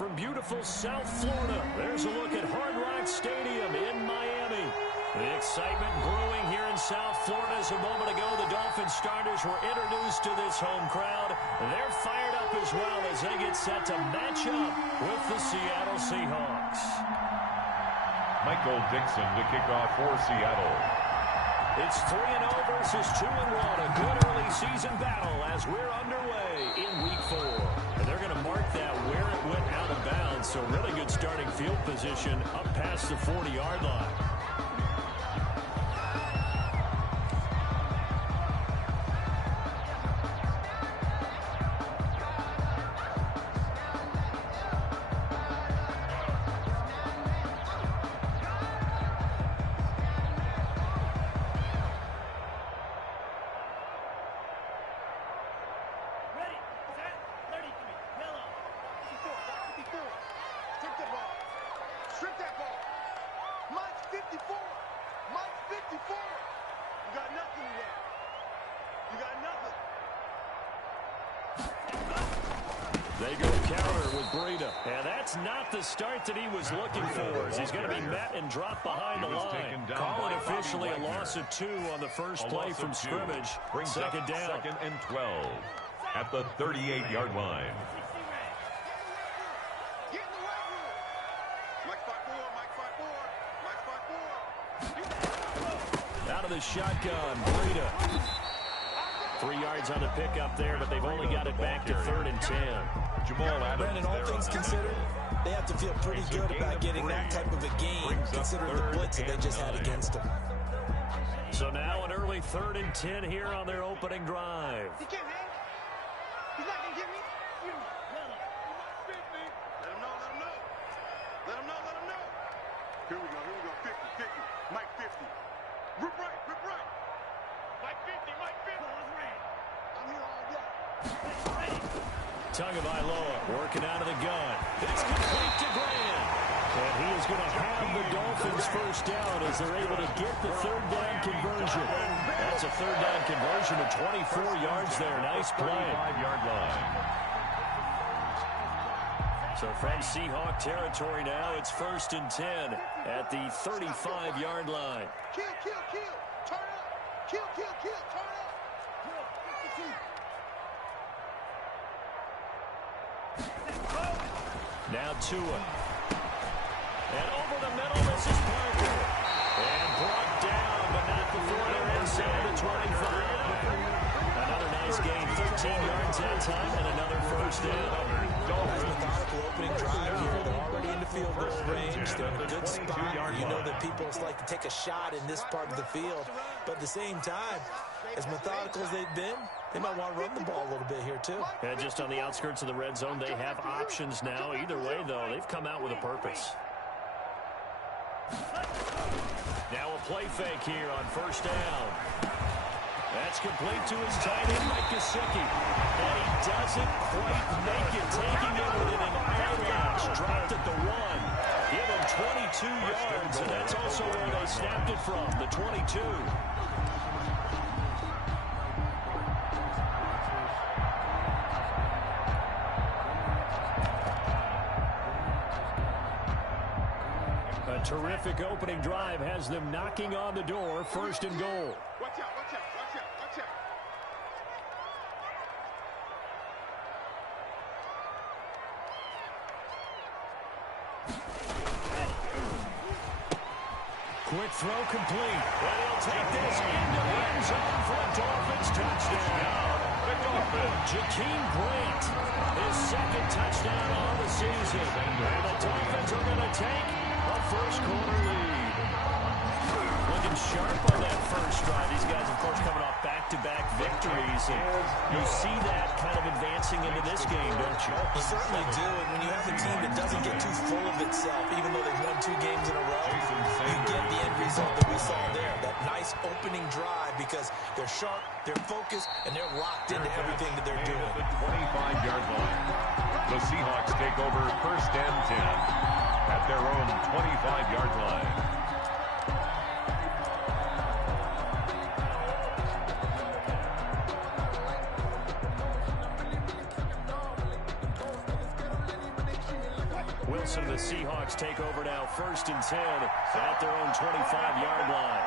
from beautiful South Florida. There's a look at Hard Rock Stadium in Miami. The excitement brewing here in South Florida. As a moment ago, the Dolphins starters were introduced to this home crowd. They're fired up as well as they get set to match up with the Seattle Seahawks. Michael Dixon to kick off for Seattle. It's 3-0 versus 2-1. A good early season battle as we're underway in Week 4. And they're going to mark that where it went out of bounds. So really good starting field position up past the 40-yard line. They go counter with Breida. And that's not the start that he was looking for, as he's going to be met and dropped behind the line. Call it officially a loss of 2 on the first play from scrimmage. Second down. Second and 12 at the 38-yard line. Out of the shotgun, Breida. 3 yards on the pickup there, but they've only got it back to 3rd and 10. Brandon, all things considered, they have to feel pretty good about getting that type of a game, considering the blitz that they just had against them. So now an early 3rd and 10 here on their opening drive. He can't hang. He's not going to get me. Let him know, let him know. Let him know, let him know. Here we go, 50, 50. Mike 50. Rip right, rip right. Mike 50, Mike 50. I'm here all day. Tagovailoa working out of the gun. It's complete to Grant. And he is going to have the Dolphins first down as they're able to get the 3rd down conversion. That's a 3rd down conversion to 24 yards there. Nice play. 35-yard line. So from Seahawk territory now, it's 1st and 10 at the 35-yard line. Kill, kill, kill. Turn up. Kill, kill, kill. Turn up. Kill, 52. Now Tua. And over the middle, this is Parker. And brought down, but not before they're inside the 25. Another nice gain, 13 yards that time, and another first down. Nice methodical opening drive here. They're already in the field goal range. They're in a good spot. You know that people like to take a shot in this part of the field. But at the same time, as methodical as they've been, they might want to run the ball a little bit here, too. And just on the outskirts of the red zone, they have options now. Either way, though, they've come out with a purpose. Now a play fake here on first down. That's complete to his tight end, Mike Gesicki. And he doesn't quite make it, taking it within an eyelash. Dropped at the 1. Give him 22 yards, and that's also where they snapped it from, the 22. A terrific opening drive has them knocking on the door, 1st and goal. Watch out, watch out, watch out, watch out. Quick throw complete. And he'll take this into the end zone for a Dolphins touchdown. The Dolphins. Jakeem Grant, his 2nd touchdown on the season. And the Dolphins are going to take a first-quarter lead. Looking sharp on that first drive. These guys, of course, coming off back-to-back victories. And you see that kind of advancing into this game, don't you? You certainly do. And when you have a team that doesn't get too full of itself, even though they've won 2 games in a row, you get the end result that we saw there. That nice opening drive because they're sharp, they're focused, and they're locked into everything that they're doing. The 25-yard line. The Seahawks take over 1st and 10 at their own 25-yard line. Wilson and the Seahawks take over now, 1st and 10 at their own 25-yard line.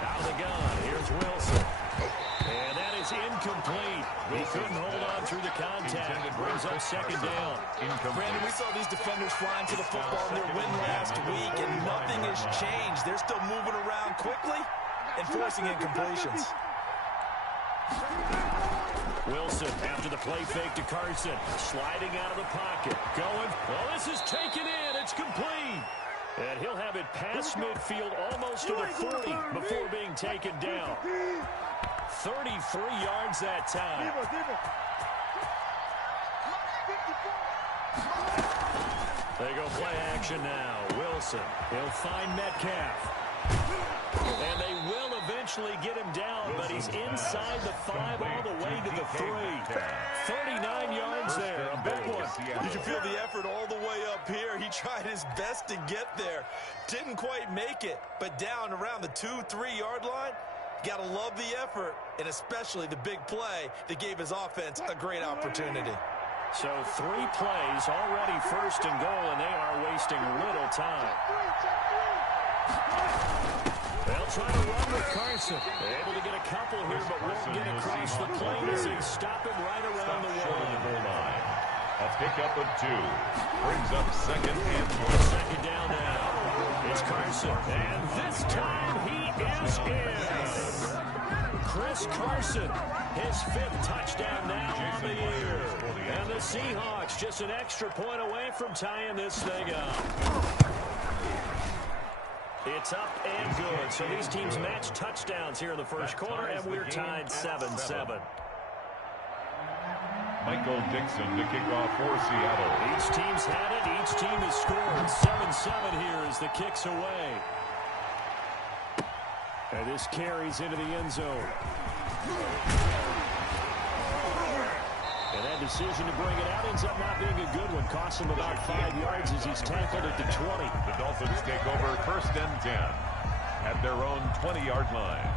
Out of the gun, here's Wilson. And that is incomplete. He couldn't hold on through the contact. It brings up 2nd down. Brandon, we saw these defenders flying to the football in their win last week, and nothing has changed. They're still moving around quickly and forcing incompletions. Wilson after the play fake to Carson. Sliding out of the pocket. Going. Well, this is taken in. It's complete. And he'll have it past midfield almost to the 40 before being taken down. 33 yards that time. They go play action now. Wilson. He'll find Metcalf. And they will eventually get him down, but he's inside the 5 all the way to the 3. 39 yards there. A big one. You can feel the effort all the way up here. He tried his best to get there. Didn't quite make it, but down around the 2-3 yard line, got to love the effort, and especially the big play that gave his offense a great opportunity. So 3 plays already 1st and goal, and they are wasting little time. They'll try to run with Carson. Able to get a couple here, but won't get across the plane as they stop him right around the line. A pickup of 2. Brings up 2nd and 2nd down now. It's Carson. And this time he is in. Chris Carson, his 5th touchdown now on the year. And the Seahawks just an extra point away from tying this thing up. It's up and good. So these teams match touchdowns here in the 1st quarter, and we're tied 7-7. Michael Dixon to kick off for Seattle. Each team's had it. Each team has scored. 7-7 here as the kick's away. And this carries into the end zone. And that decision to bring it out ends up not being a good one. Costs him about 5 yards as he's tackled at the 20. The Dolphins take over 1st and 10 at their own 20-yard line.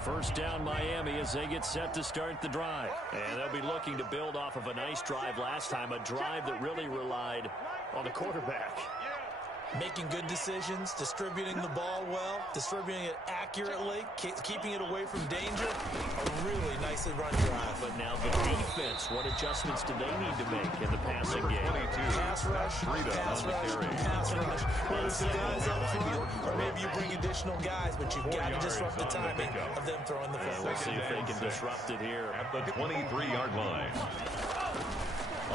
First down Miami as they get set to start the drive. And they'll be looking to build off of a nice drive last time, a drive that really relied on the quarterback. Making good decisions, distributing the ball well, distributing it accurately, keeping it away from danger. A really nicely run drive. But now the defense, what adjustments do they need to make in the passing game? Pass rush, pass rush, pass rush. Whether it's the guys up front, or maybe you bring additional guys, but you've got to disrupt the timing of them throwing the football. We'll see if they can disrupt it here. At the 23-yard line.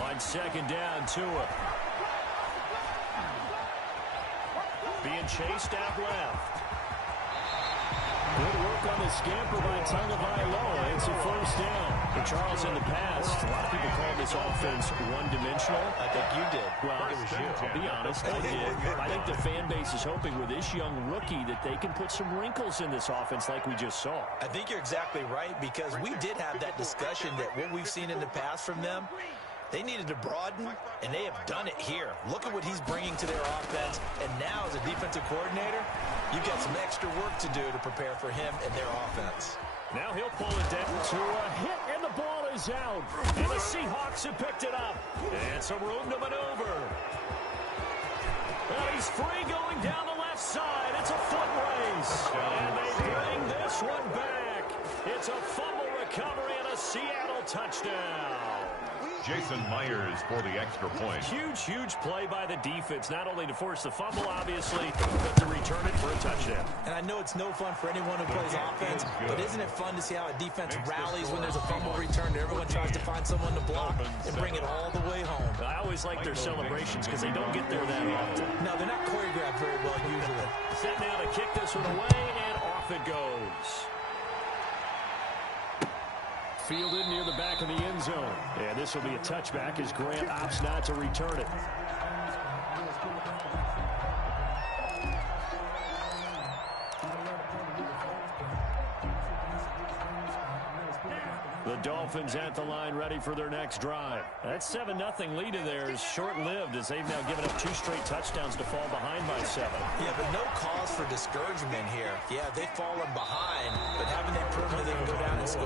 On 2nd down, Tua. Being chased out left. Good work on the scamper by Tagovailoa. It's a 1st down. For Charles in the past, a lot of people call this offense one-dimensional. I think you did. Well, it was you. I'll be honest, I did. I think the fan base is hoping with this young rookie that they can put some wrinkles in this offense like we just saw. I think you're exactly right, because we did have that discussion that what we've seen in the past from them, they needed to broaden, and they have done it here. Look at what he's bringing to their offense, and now as a defensive coordinator, you've got some extra work to do to prepare for him and their offense. Now he'll pull it down to a hit, and the ball is out. And the Seahawks have picked it up. And some room to maneuver. Well, he's free going down the left side. It's a foot race. And they bring this one back. It's a fumble recovery and a Seattle touchdown. Jason Myers for the extra point. Huge play by the defense, not only to force the fumble, obviously, but to return it for a touchdown. And I know it's no fun for anyone who plays offense, but isn't it fun to see how a defense rallies when there's a fumble return? Everyone tries to find someone to block and bring it all the way home. I always like their celebrations because they don't get there that often. No, they're not choreographed very well usually. Set now to kick this one away, and off it goes. Fielded near the back of the end zone. And this will be a touchback as Grant opts not to return it. The Dolphins at the line, ready for their next drive. That 7-0 lead of theirs short-lived as they've now given up 2 straight touchdowns to fall behind by 7. Yeah, but no cause for discouragement here. Yeah, they've fallen behind, but haven't they proven that they can go down and score?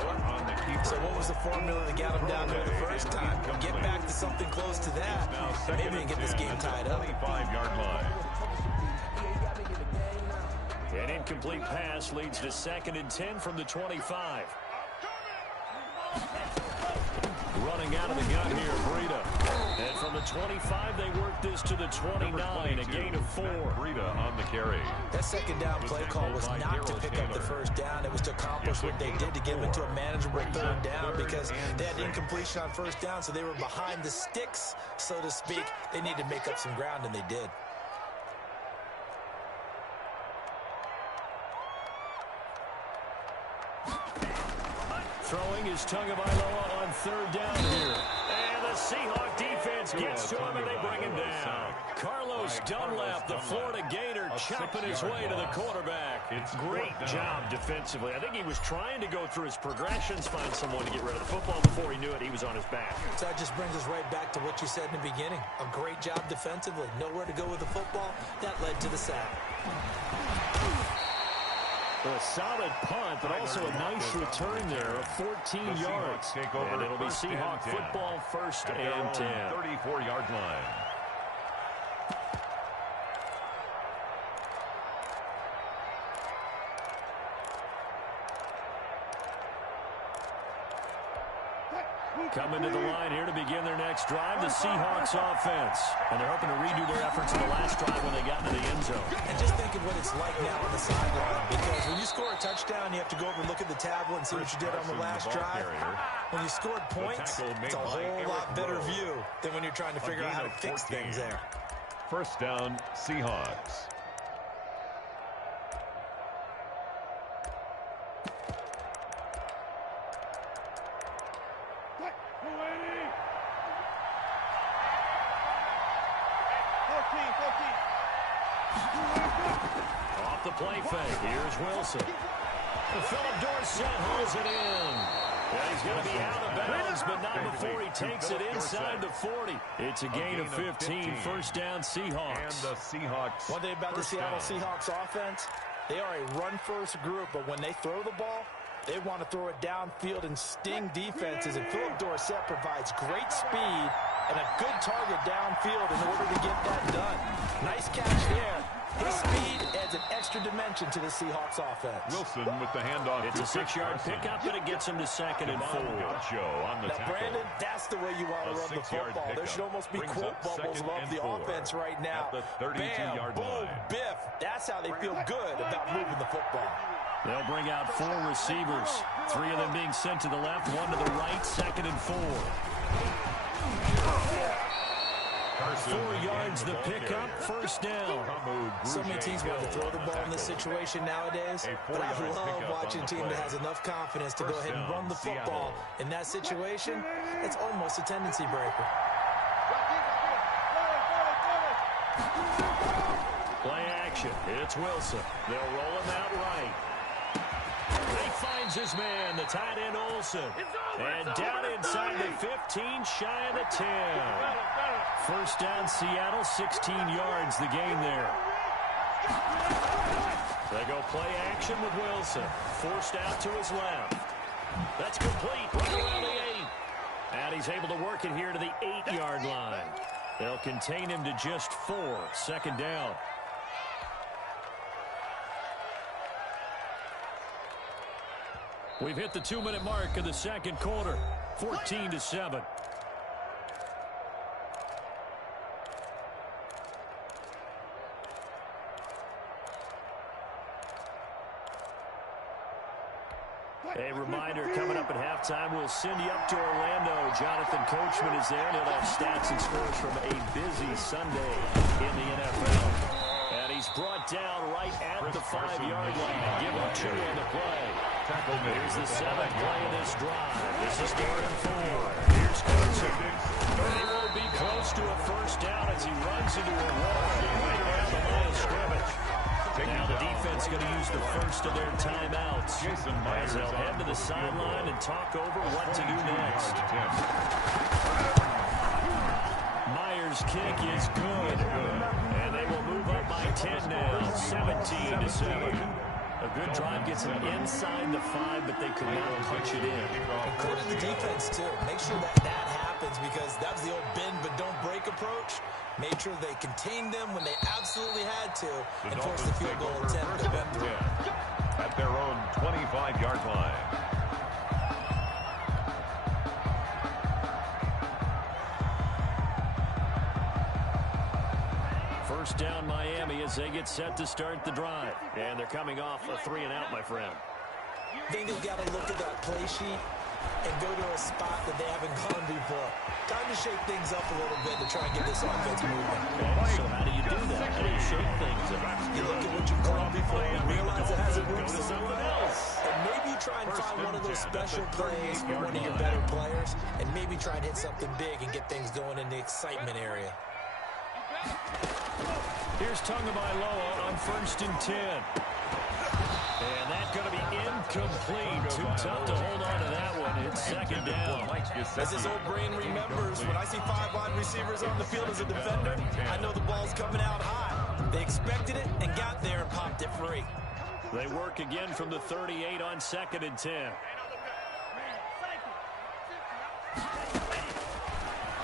So what was the formula that got them down there the first time? Get back to something close to that. Maybe they can get this game tied up. 25-yard line. An incomplete pass leads to 2nd and 10 from the 25. Running out of the gun here, Breida. And from the 25, they work this to the 29, a gain of 4. Breida on the carry. That second down play call was not to pick up the first down. It was to accomplish what they did to get them into a manageable 3rd down because they had incompletion on 1st down, so they were behind the sticks, so to speak. They needed to make up some ground, and they did. Throwing is Tagovailoa on 3rd down here. And the Seahawk defense gets to him and they bring him down. Carlos Dunlap, the Florida Gator, chopping his way to the quarterback. Great job defensively. I think he was trying to go through his progressions, find someone to get rid of the football. Before he knew it, he was on his back. So that just brings us right back to what you said in the beginning. A great job defensively. Nowhere to go with the football. That led to the sack. A solid punt, but also a nice return there of 14 yards. And it'll be Seahawk football 1st and 10. 34-yard line. Coming to the line here to begin their next drive, the Seahawks offense. And they're hoping to redo their efforts in the last drive when they got into the end zone. And just think of what it's like now on the sideline. Because when you score a touchdown, you have to go over and look at the tablet and see what you did on the last drive. When you scored points, it's a whole lot better view than when you're trying to figure out how to fix things there. 1st down, Seahawks. Off the play fake. Here's Wilson. Philip Dorsett holds it in. Yeah, he's going to be out of bounds, but not before he takes it inside the 40. It's a gain of 15. 1st down, Seahawks. And the Seahawks. One thing about the Seattle Seahawks offense, they are a run-first group, but when they throw the ball, they want to throw it downfield and sting defenses. And Philip Dorsett provides great speed and a good target downfield in order to get that done. Nice catch there. His speed adds an extra dimension to the Seahawks offense. Wilson with the handoff. It's a 6-yard pickup, but it gets him to 2nd and 4. On the now, tackle. Brandon, that's the way you want to run the football. There should almost be quote bubbles above the offense right now. Bam, boom, biff. That's how they feel good about moving the football. They'll bring out 4 receivers. 3 of them being sent to the left, 1 to the right, 2nd and 4. 4 yards the pickup, 1st down. So many teams want to throw the ball in this situation nowadays, but I love watching a team that has enough confidence to go ahead and run the football. In that situation, it's almost a tendency breaker. Play action. It's Wilson. They'll roll him out right. He finds his man, the tight end Olsen. And down inside the 15, shy of the 10. 1st down, Seattle, 16 yards the gain there. They go play action with Wilson. Forced out to his left. That's complete. Right around the 8. And he's able to work it here to the 8-yard line. They'll contain him to just 4. 2nd down. We've hit the 2-minute mark of the 2nd quarter. 14-7. A reminder, coming up at halftime, we'll send you up to Orlando. Jonathan Coachman is there, and he'll have stats and scores from a busy Sunday in the NFL. And he's brought down right at the 5-yard line. Give him 2 on the play. Here's the 7th play of this drive. This is 3rd and 4. Here's Coachman. He won't be close to a 1st down as he runs into a wall right around the line of scrimmage. Now the defense going to use the 1st first of their timeouts as they'll head to the sideline and talk over what to do next. Myers' kick is good, and they will move up by 10 now, 17-7. A good drive gets them inside the 5, but they could not punch it in. Credit the defense, too. Make sure that happens, because that was the old bend but don't break approach. Made sure they contained them when they absolutely had to and forced the field goal attempt to went through. At their own 25-yard line. First down Miami as they get set to start the drive. And they're coming off a 3-and-out, my friend. I think they've got to look at that play sheet and go to a spot that they haven't gone before. Time to shake things up a little bit to try and get this offense moving. Okay, so how do you do that? How do you shake things up? You look at what you've called before and realize it hasn't worked to something else. And maybe try and find one of those special plays for one of your better players, and maybe try and hit something big and get things going in the excitement area. Here's Tagovailoa on 1st and 10. And that's going to be incomplete. Too tough to hold on to that one. It's 2nd down. As his old brain remembers, when I see 5 wide receivers on the field as a defender, I know the ball's coming out high. They expected it and got there and popped it free. They work again from the 38 on 2nd and 10.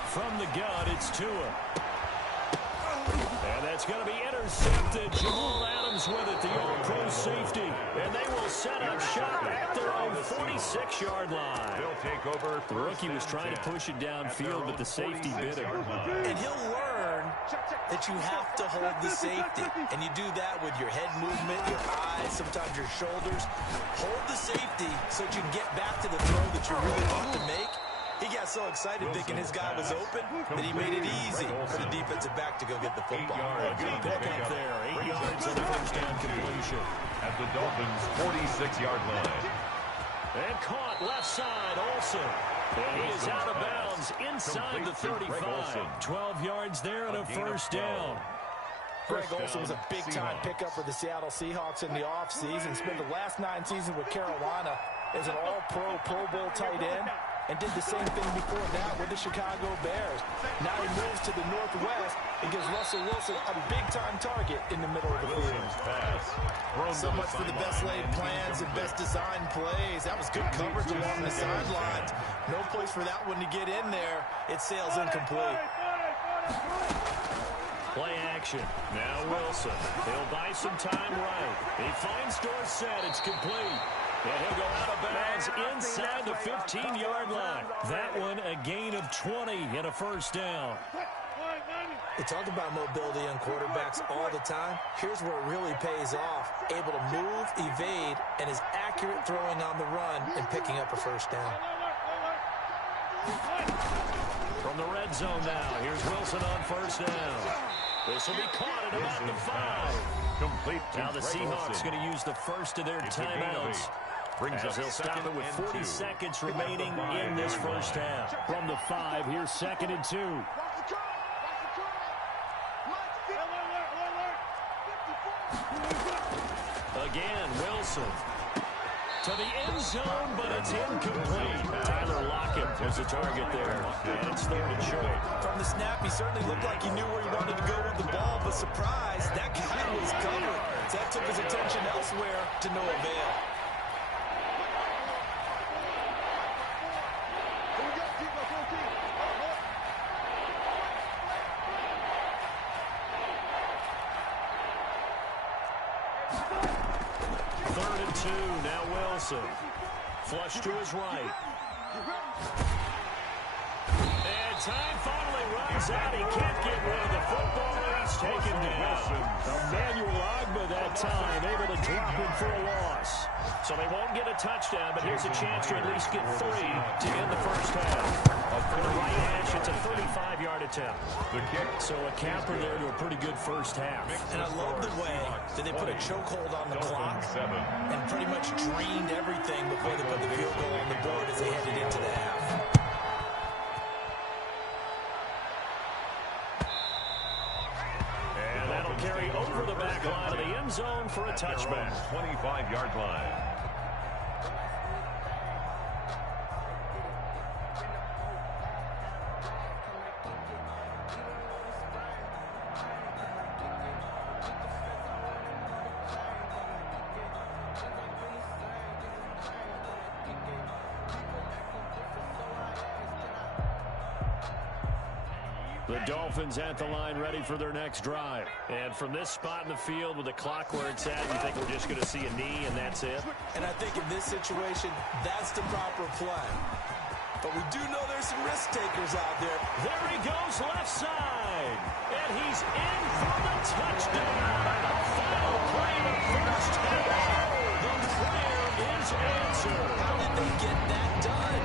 From the gun, it's Tua. And that's going to be intercepted. Jamal Adams with it, the all-pro safety. And they will set up shop at their own 46-yard line. They'll take over. The rookie was trying to push it downfield, but the safety bit him. And he'll learn that you have to hold the safety. And you do that with your head movement, your eyes, sometimes your shoulders. Hold the safety so that you can get back to the throw that you really want to make. He got so excited thinking his guy was open that he made it easy for the defensive back to go get the football. Good pick up there. 8 yards on the first down completion. At the Dolphins' 46-yard line. And caught left side, Olsen. And he is out of bounds inside the 35. 12 yards there and a first down. Greg Olsen was a big-time pickup for the Seattle Seahawks in the offseason. Spent the last 9 seasons with Carolina as an all-pro, Pro Bowl tight end. And did the same thing before that with the Chicago Bears. Now he moves to the Northwest and gives Russell Wilson a big-time target in the middle of the field. So much for the best laid plans and best designed plays. That was good coverage along the sidelines. No place for that one to get in there. It sails incomplete. Play action. Now Wilson. He'll buy some time right. He finds Dorsett. It's complete. And he'll go out of bounds inside the 15-yard line. That one a gain of 20 and a first down. We talk about mobility on quarterbacks all the time. Here's where it really pays off. Able to move, evade, and is accurate throwing on the run and picking up a first down. From the red zone now, here's Wilson on first down. This will be caught at about the 5. Complete. Now the Seahawks going to use the first of their timeouts. As they'll stop it with 40 seconds remaining in this first half. From the 5, here's 2nd and 2. Again, Wilson. To the end zone, but it's incomplete. Tyler Lockett was the target there. And it's 3rd and short. From the snap, he certainly looked like he knew where he wanted to go with the ball, but surprise, that guy was covered. That took his attention elsewhere to no avail. Flush to his right. And time finally runs out. He can't get rid of the football. He's taken down. Emmanuel Ogbah that time able to drop him for a loss. So they won't get a touchdown, but here's a chance to at least get 3 to end the first half. For the right hash, it's a 35-yard attempt. The kick. So a capper there to a pretty good first half. And I love the way that they put a chokehold on the clock and pretty much drained everything before they put the field goal on the board as they headed into the half. And that'll carry over the back line of the end zone for a touchback. 25-yard line. The Dolphins at the line ready for their next drive. And from this spot in the field with the clock where it's at, you think we're just going to see a knee and that's it? And I think in this situation, that's the proper play. But we do know there's some risk takers out there. There he goes left side. And he's in for the touchdown. Final play of first half. The prayer is answered. How did they get that done?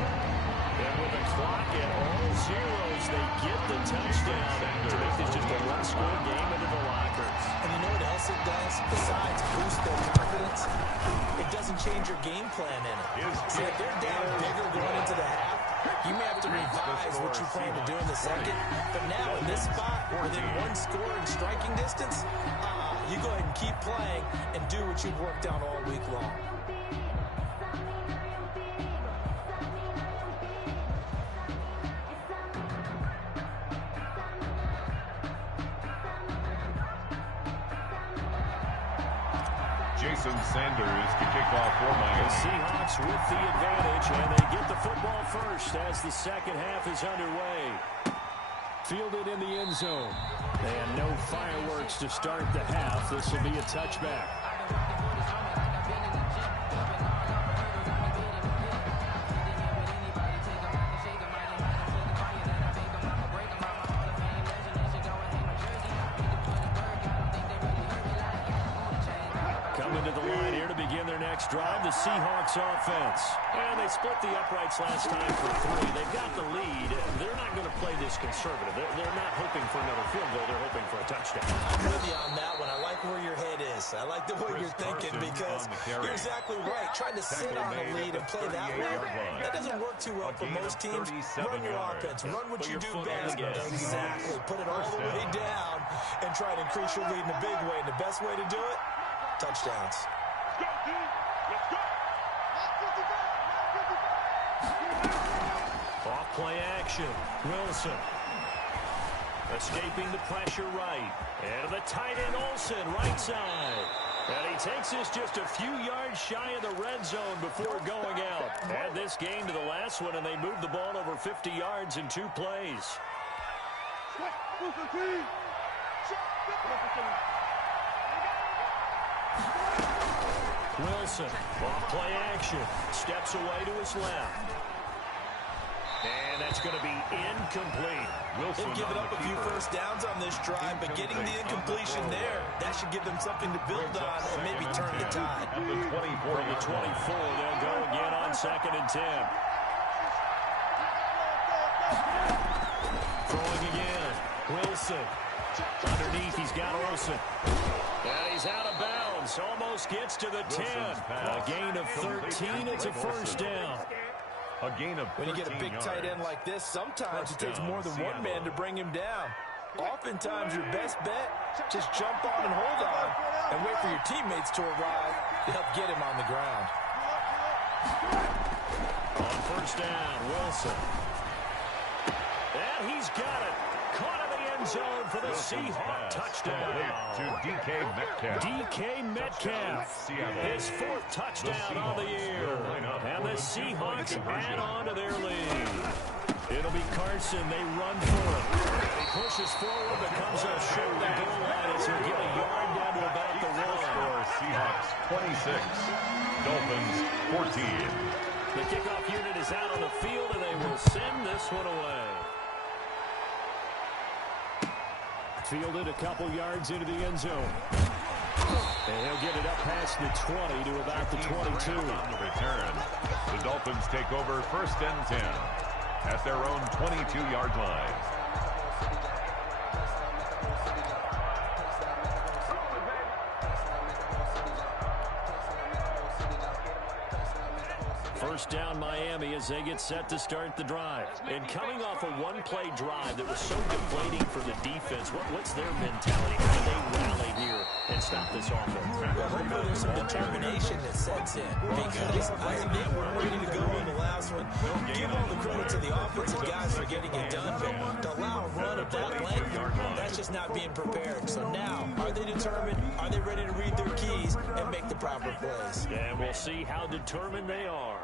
And with the clock at all zeros, they get the touchdown to make this just a one-score game into the lockers. And you know what else it does besides boost their confidence? It doesn't change your game plan in it. See, if they're down bigger going into the half, you may have to revise what you plan to do in the second. But now in this spot, within one score in striking distance, you go ahead and keep playing and do what you've worked on all week long. Jason Sanders to kick off for Miami. The Seahawks with the advantage, and they get the football first as the second half is underway. Fielded in the end zone. And no fireworks to start the half. This will be a touchback. Coming to the line here to begin their next drive, the Seahawks offense. And they split the uprights last time for 3. They've got the lead. They're not going to play this conservative. They're not hoping for another field goal. They're hoping for a touchdown. I'm with you on that one. I like where your head is. I like the way you're thinking because you're exactly right. Trying to sit on a lead and play that way, that doesn't work too well for most teams. Run your offense. Run what you do best. Exactly. Put it all the way down and try to increase your lead in a big way. And the best way to do it, touchdowns. Off play action. Wilson. Escaping the pressure right. And the tight end Olsen, right side. And he takes this just a few yards shy of the red zone before going out. Add this game to the last one, and they moved the ball over 50 yards in 2 plays. Wilson, off play action, steps away to his left. And that's going to be incomplete. Wilson They've given up a few first downs on this drive, but getting the incompletion there, that should give them something to build on and maybe turn the tide. At the 24. From the 24, they'll go again on 2nd and 10. Throwing again. Wilson. Underneath, he's got Olsen. And he's out of bounds. Almost gets to the 10. A gain of 13. It's a first down. A gain of 13 When you get a big tight end like this, sometimes it takes more than one man to bring him down. Oftentimes, your best bet, just jump on and hold on and wait for your teammates to arrive to help get him on the ground. On first down, Wilson. And he's got it. Caught in the end zone for the Seahawks touchdown. To DK Metcalf. DK Metcalf. His 4th touchdown on the year. And the Seahawks add on to their lead. It'll be Carson. They run for it. And he pushes forward, but comes up short of the goal line as he'll get a yard down to about the 1. Score Seahawks 26. Dolphins 14. The kickoff unit is out on the field, and they will send this one away. Fielded a couple yards into the end zone. And he'll get it up past the 20 to about the 22. On the return, the Dolphins take over 1st and 10 at their own 22-yard line. First down Miami as they get set to start the drive. And coming off a one-play drive that was so deflating for the defense, what's their mentality? How do they rally here and stop this offense. Well, hopefully there's some determination that sets in because they were ready to go in the last one. Give all the credit to the offensive guys for getting it done, but to allow a run of that length, that's just not being prepared. So now, are they determined? Are they ready to read their keys and make the proper plays? And we'll see how determined they are.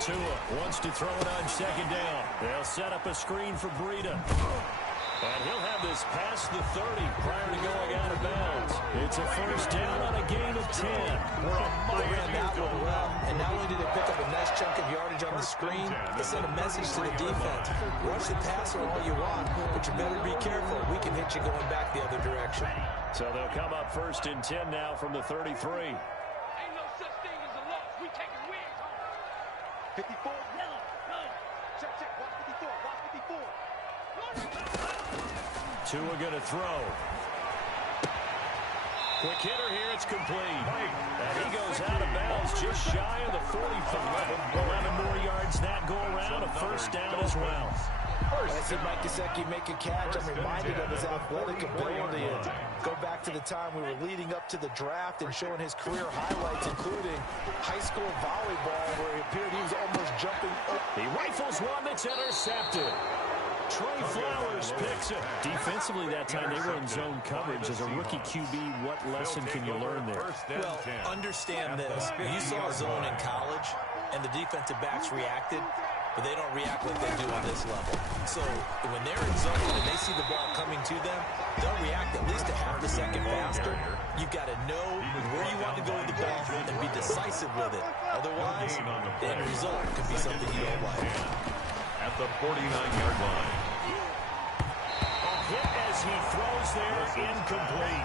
Tua wants to throw it on second down. They'll set up a screen for Breida. And he'll have this past the 30 prior to going out of bounds. It's a first down on a gain of 10. They ran that one well, and not only did they pick up a nice chunk of yardage on the screen, they sent a message to the defense. Rush the passer all you want, but you better be careful. We can hit you going back the other direction. So they'll come up first and 10 now from the 33. Ain't no such thing as a loss. We taking wins home. 54. No. Check. Watch 54. Watch 54. Tua going to throw. Quick hitter here, it's complete. And he goes out of bounds just shy of the 45. 11 more yards that go around, a first down as well. When I see Mike Gesicki make a catch, I'm reminded of his athletic ability. And go back to the time we were leading up to the draft and showing his career highlights, including high school volleyball, where he appeared he was almost jumping up. He rifles one that's intercepted. Trey Flowers picks it. Defensively that time, they were in zone coverage. As a rookie QB, what lesson can you learn there? Well, understand this. You saw zone in college, and the defensive backs reacted, but they don't react like they do on this level. So when they're in zone and they see the ball coming to them, they'll react at least a half a second faster. You've got to know where you want to go with the ball and be decisive with it. Otherwise, the end result could be something you don't like. At the 49-yard line. A hit as he throws there, incomplete.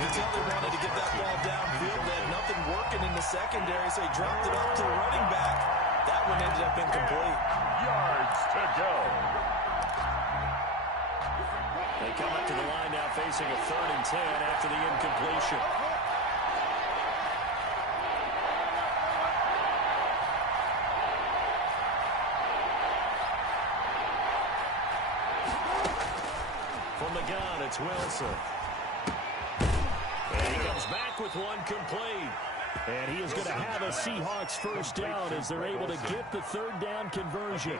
You tell they wanted to get that ball downfield. They had nothing working in the secondary, so he dropped it off to the running back. That one ended up incomplete. Yards to go. They come up to the line now facing a 3rd and 10 after the incompletion. From the gun, it's Wilson. And he comes back with one complete. And he is going to have a Seahawks first down as they're able to get the 3rd down conversion.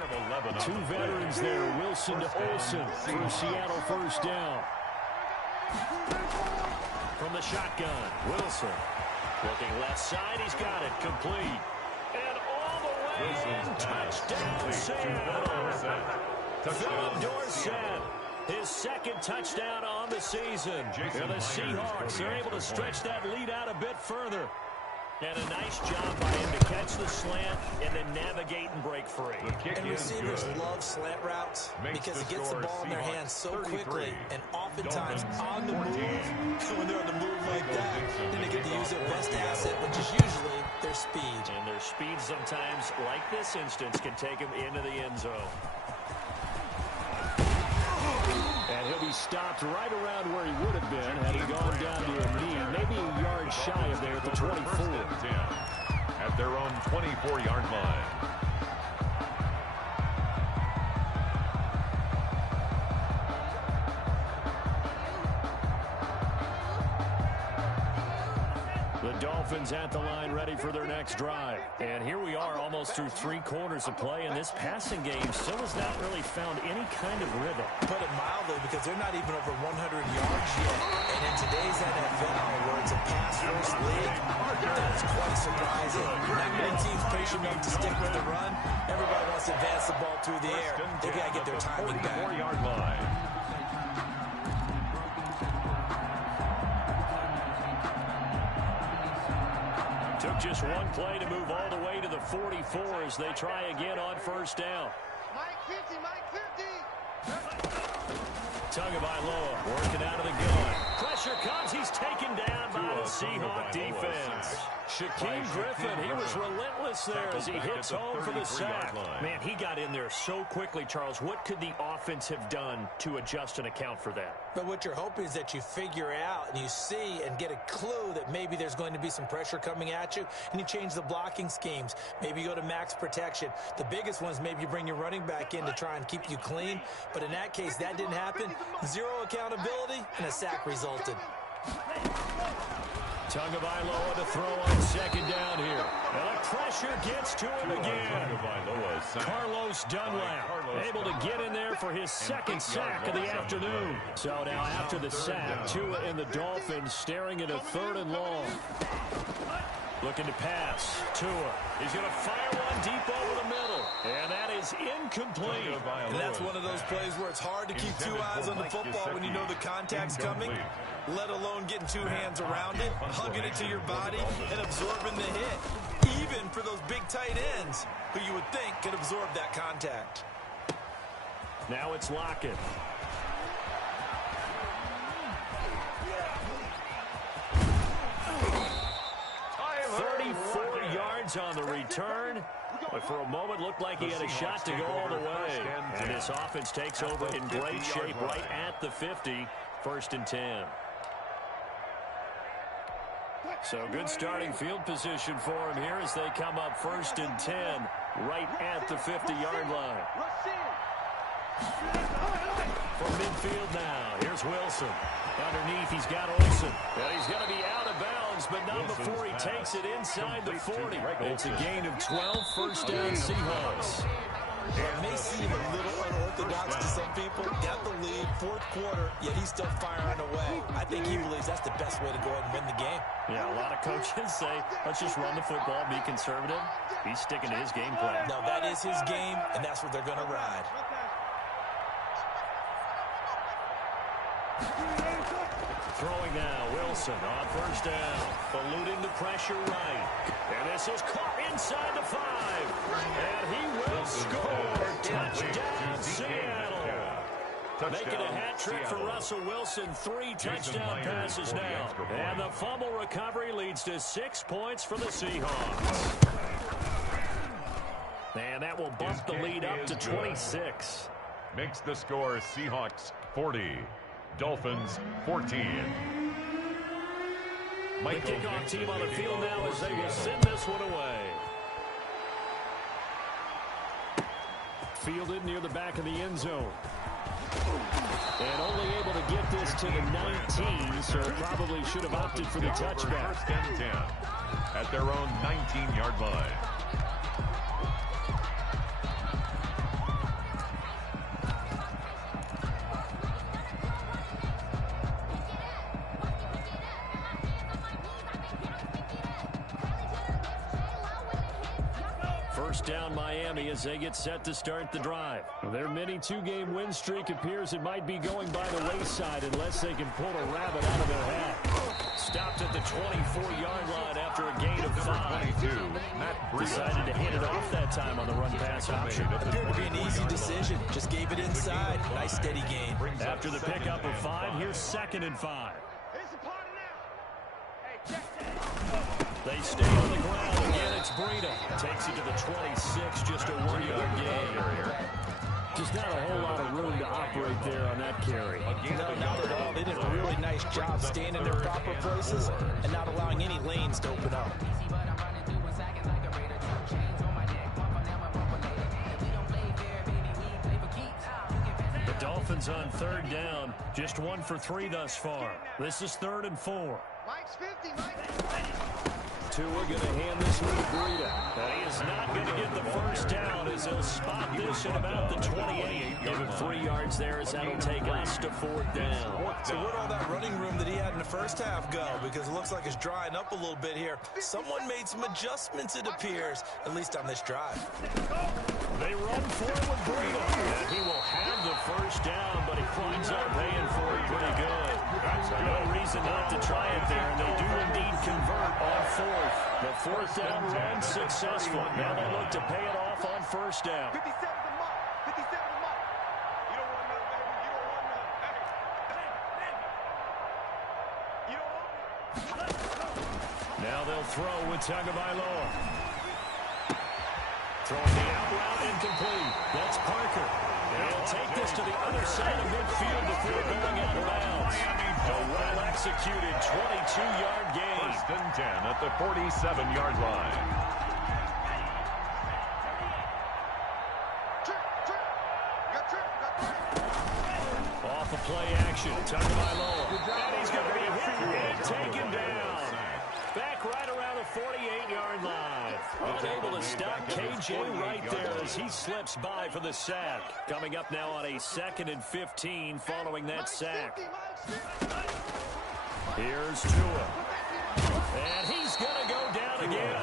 2 veterans there, Wilson to Olsen for Seattle first down. From the shotgun, Wilson. Looking left side, he's got it, complete. And all the way in, touchdown Seattle. Philip Dorsett. His 2nd touchdown on the season. And the Seahawks are able to stretch that lead out a bit further. And a nice job by him to catch the slant and then navigate and break free. And receivers love slant routes because it gets the ball in their hands so quickly and oftentimes on the move. When they're on the move like that, then they get to use their best asset, which is usually their speed. And their speed sometimes, like this instance, can take them into the end zone. And he'll be stopped right around where he would have been had he gone down to a knee, maybe a yard shy of there at the 24. At their own 24-yard line. The Dolphins at the line ready for their next drive. And here we are almost through 3 quarters of play, and this passing game still has not really found any kind of rhythm. Put it mildly, because they're not even over 100 yards yet. And in today's NFL, where it's a pass-first league, that is quite surprising. Not many teams patient enough to stick with the run. Everybody wants to advance the ball through the air. They've got to get their timing back. 44-yard line. Took just one play to move all the way to the 44 as they try again on first down. Mike 50, Mike 50. Tagovailoa working out of the gun. Pressure comes. He's taken down by the Seahawk defense. Shaquem Griffin, he was relentless there as he hits home for the sack. Man, he got in there so quickly, Charles. What could the offense have done to adjust and account for that? But what you're hoping is that you figure out and you see and get a clue that maybe there's going to be some pressure coming at you, and you change the blocking schemes. Maybe you go to max protection. The biggest one is maybe you bring your running back in to try and keep you clean. But in that case, that didn't happen. Zero accountability, and a sack resulted. Tagovailoa to throw on second down here. And the pressure gets to him again. Carlos Dunlap able to get in there for his second sack of the afternoon. So now after the sack, Tua and the Dolphins staring at a 3rd and long. Looking to pass. Tua. He's going to fire one deep over the middle. And that is incomplete. And that's one of those plays where it's hard to keep 2 eyes on the football when you know the contact's coming, let alone getting 2 hands around it, hugging it to your body, and absorbing the hit. Even for those big tight ends who you would think could absorb that contact. Now it's Lockett. 34 yards on the return, but for a moment looked like he had a shot to go all the way. And this offense takes over in great shape right at the 50, 1st and 10. So good starting field position for him here as they come up 1st and 10 right at the 50-yard line. From midfield now, here's Wilson. Underneath, he's got Olsen. And he's going to be out of bounds, but not before he takes it inside the 40. It's a gain of 12, 1st down Seahawks. It may seem a little unorthodox to some people. Got the lead, 4th quarter, yet he's still firing away. I think he believes that's the best way to go ahead and win the game. Yeah, a lot of coaches say, let's just run the football, be conservative. He's sticking to his game plan. No, that is his game, and that's what they're going to ride. Throwing now, Wilson on 1st down, eluding the pressure right. And this is caught inside the 5. And he will score. Touchdown, Seattle. Making a hat trick for Russell Wilson. 3 touchdown passes now. And the fumble recovery leads to 6 points for the Seahawks. And that will bump the lead up to 26. Makes the score Seahawks 40. Dolphins 14. The kickoff team on the field now as they will send this one away. Fielded near the back of the end zone. And only able to get this to the 19, so probably should have opted for the touchback. 1st and 10 at their own 19-yard line. Down Miami as they get set to start the drive. Their mini 2-game win streak appears it might be going by the wayside unless they can pull a rabbit out of their hat. Stopped at the 24-yard line after a gain of 5. Decided to hit it off that time on the run-pass option. Appeared to be an easy decision. Just gave it inside. Nice steady gain. After the pickup of 5, here's 2nd and 5. They stay on the ground. Again, it's Breida. Takes it to the 26, just a 1-yard gain. Just not a whole lot of room to operate there on that carry. No, not at all. They did a really nice job staying in their proper places and not allowing any lanes to open up. The Dolphins on 3rd down. Just 1 for 3 thus far. This is 3rd and 4. Mike's 50, Mike. Tua going to hand this one to Breida. He is not going to get the 1st down as he'll spot this at about the 28. Give him 3 yards there as that'll take us to 4th down. So where'd all that running room that he had in the 1st half go? Because it looks like it's drying up a little bit here. Someone made some adjustments, it appears, at least on this drive. They run forward with Breida. And he will have the 1st down, but he winds up paying for it pretty good. No reason not to try it there, and they do indeed convert on 4th. The 4th down run successful. Now they look to pay it off on 1st down. 57 to Mike. 57 to Mike. You don't want none, baby. You don't want none. Hey. You don't want none. Now they'll throw with Tagovailoa. Throwing the out route incomplete. That's Parker. And he'll take this to the other side of midfield before going out of bounds. A well-executed 22-yard gain. 1st and 10 at the 47-yard line. Off of play action. Tagovailoa. And he's going to be hit and taken down. Back right around the 48-yard line. Unable to stop KJ right there as he slips by for the sack. Coming up now on a 2nd and 15 following that sack. Here's Tua. And he's going to go down again.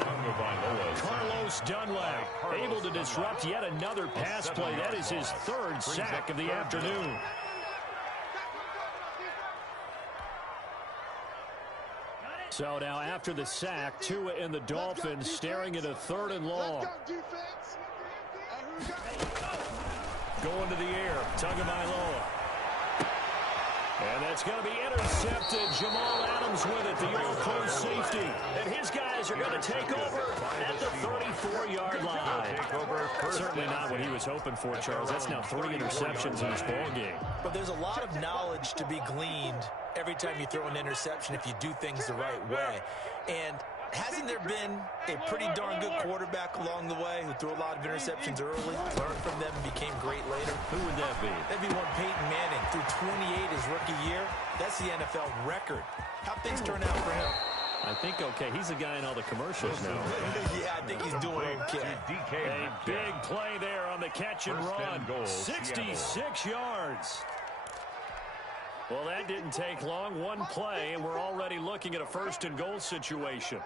Carlos Dunlap able to disrupt yet another pass play. That is his 3rd sack of the afternoon. So now after the sack, Tua and the Dolphins staring at a 3rd and long. Going to the air, Tagovailoa. And that's going to be intercepted. Jamal Adams with it, the all-pro safety. And his guys are going to take over at the 34-yard line. Certainly not what he was hoping for, Charles. That's now 3 interceptions in this ballgame. But there's a lot of knowledge to be gleaned every time you throw an interception if you do things the right way. And hasn't there been a pretty darn good quarterback along the way who threw a lot of interceptions early, learned from them, and became great later? Who would that be? That'd be one Peyton Manning. Threw 28 his rookie year. That's the NFL record. How'd things turn out for him? I think okay. He's the guy in all the commercials now. Yeah, I think he's doing okay. A big play there on the catch and run. 66 yards. Well, that didn't take long. One play, and we're already looking at a 1st and goal situation.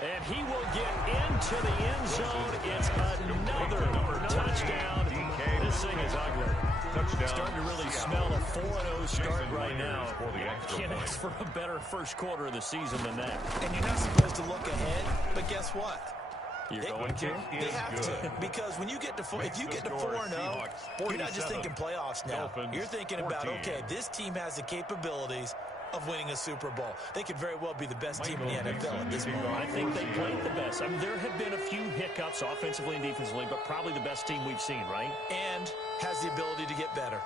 And he will get into the end zone. It's another touchdown. This thing is ugly. Starting to really smell a 4-0 start right now. Can't ask for a better first quarter of the season than that. And you're not supposed to look ahead, but guess what? You're going to? They have to, because when you get to if you get to 4-0, you're not just thinking playoffs now. You're thinking about, okay, this team has the capabilities of winning a Super Bowl. They could very well be the best team in the NFL at this moment. I think they played the best. I mean, there have been a few hiccups offensively and defensively, but probably the best team we've seen, right? And has the ability to get better.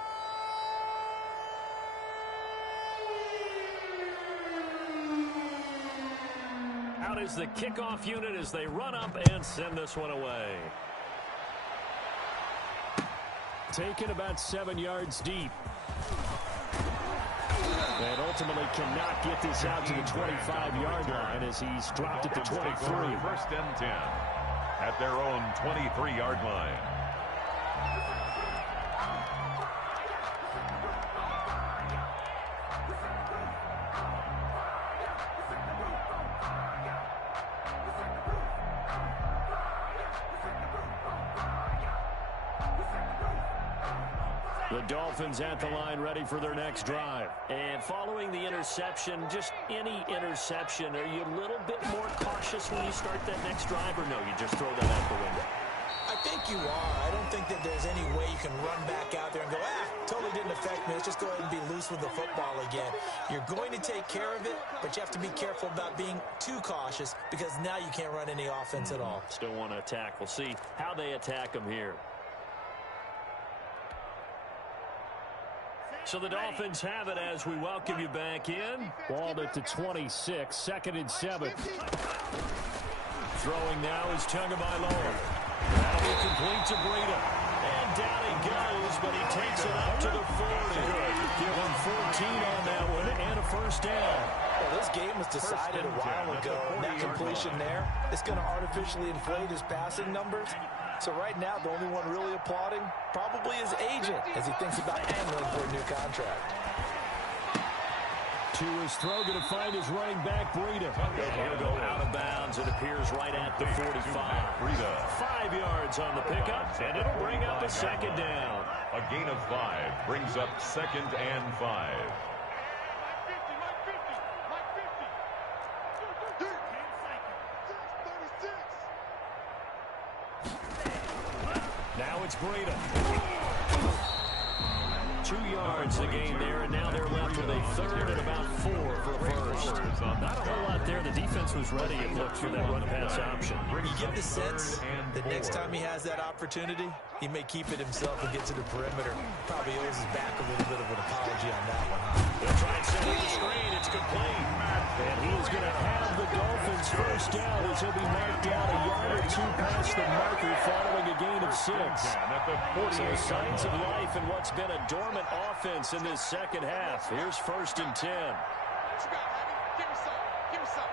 Out is the kickoff unit as they run up and send this one away. Taken about 7 yards deep. And ultimately cannot get this out to the 25-yard line as he's dropped it to 23. 1st and 10 at their own 23-yard line. The Dolphins at the line ready for their next drive. And following the interception, just any interception, are you a little bit more cautious when you start that next drive, or no, you just throw that out the window? I think you are. I don't think that there's any way you can run back out there and go, totally didn't affect me. Let's just go ahead and be loose with the football again. You're going to take care of it, but you have to be careful about being too cautious because now you can't run any offense at all. Still want to attack. We'll see how they attack them here. So the Dolphins have it as we welcome you back in. Balled at the 26, 2nd and 7. Throwing now is Tagovailoa. That'll be complete to Breida. And down he goes, but he takes it up to the 40. Give him 14 on that one and a 1st down. Well, this game was decided a while ago. And that completion there, it's going to artificially inflate his passing numbers. So right now, the only one really applauding probably his agent as he thinks about angling for a new contract. To his throw, going to find his running back, Breida. He'll go out of bounds. It appears right at the 45. 5 yards on the pickup, and it'll bring up a 2nd down. A gain of 5 brings up 2nd and 5. Now it's Breida. 2 yards the gain there, and now they're left with a 3rd and about 4 for a 1st. Not a whole lot there. The defense was ready, it looked, for that run-pass option. You get the sense that next time he has that opportunity, he may keep it himself and get to the perimeter. Probably owes his back a little bit of an apology on that one. They'll try and set up the screen. It's complete. And he is going to have the Dolphins 1st down as he'll be marked down a yard or two past the marker following a gain of 6. At the So 48 signs of life in what's been a dormant offense in this second half. Here's 1st and 10. What you got, Abby? Give me some. Give me some.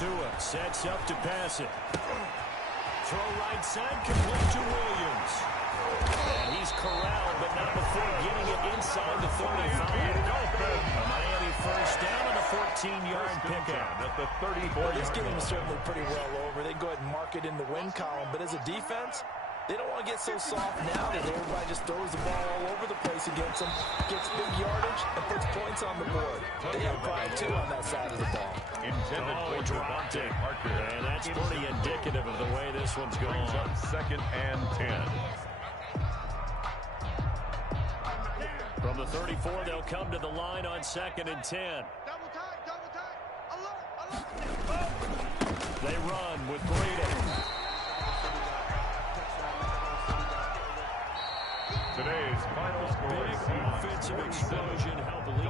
Tua sets up to pass it. Throw right side, complete to Williams. And he's corralled, but not before getting it inside the 35. A Miami first down on a 14-yard pickup. At the 34. Well, this game is certainly pretty well over. They go ahead and mark it in the win column. But as a defense, they don't want to get so soft now that everybody just throws the ball all over the place against them, gets big yardage, and puts points on the board. They have pride, too, on that side of the ball. Intended for dropped it. And that's pretty indicative of the way this one's going. Brings up 2nd and 10. From the 34, they'll come to the line on 2nd and 10. Double tight. Alert. They run with Breida. Today's final score. Big offensive explosion helped lead